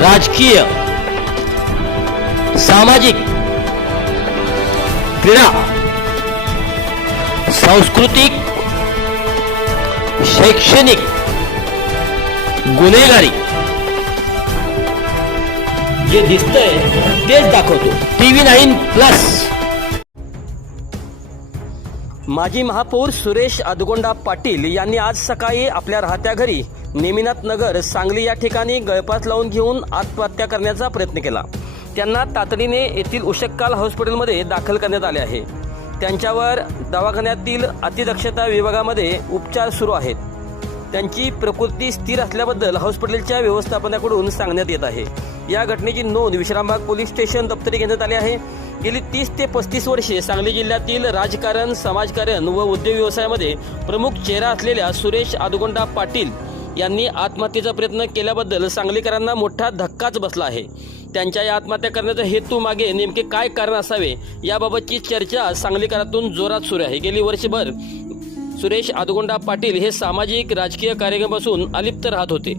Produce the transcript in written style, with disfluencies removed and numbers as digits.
राजकीय, सामाजिक, क्रीडा, सांस्कृतिक, शैक्षणिक, गुन्हेगारी जे दिसतंय तेच दाखवतो TV9+. माजी महापौर सुरेश अदगोंडा पाटील यांनी आज सकाळी आपल्या राहत्या घरी नेमिनाथ नगर सांगली या ठिकाणी गळफास लावून घेऊन आत्महत्या करण्याचा प्रयत्न केला. त्यांना तातडीने येथील उशक्काल हॉस्पिटलमध्ये दाखल करण्यात आले आहे. त्यांच्यावर दवाखान्यातील अतिदक्षता विभागामध्ये उपचार सुरू आहेत. त्यांची प्रकृती स्थिर असल्याबद्दल हॉस्पिटलच्या व्यवस्थापनाकडून सांगण्यात येत आहे. या घटनेची नोंद विश्रामबाग पोलीस स्टेशन दप्तरी घेण्यात आली आहे. गेली 30 ते 35 वर्षे सांगली जिल्ह्यातील राजकारण, समाजकारण व उद्योग व्यवसायामध्ये प्रमुख चेहरा असलेल्या सुरेश अदगोंडा पाटील यांनी आत्महत्येचा प्रयत्न केल्याबद्दल सांगलीकरांना मोठा धक्काच बसला आहे. त्यांच्या या आत्महत्या करण्याचा हेतू मागे नेमके काय कारण असावे याबाबतची चर्चा सांगलीकरातून जोरात सुरू आहे. गेली वर्षभर सुरेश अदगोंडा पाटील हे सामाजिक राजकीय कार्यक्रमापासून अलिप्त राहत होते.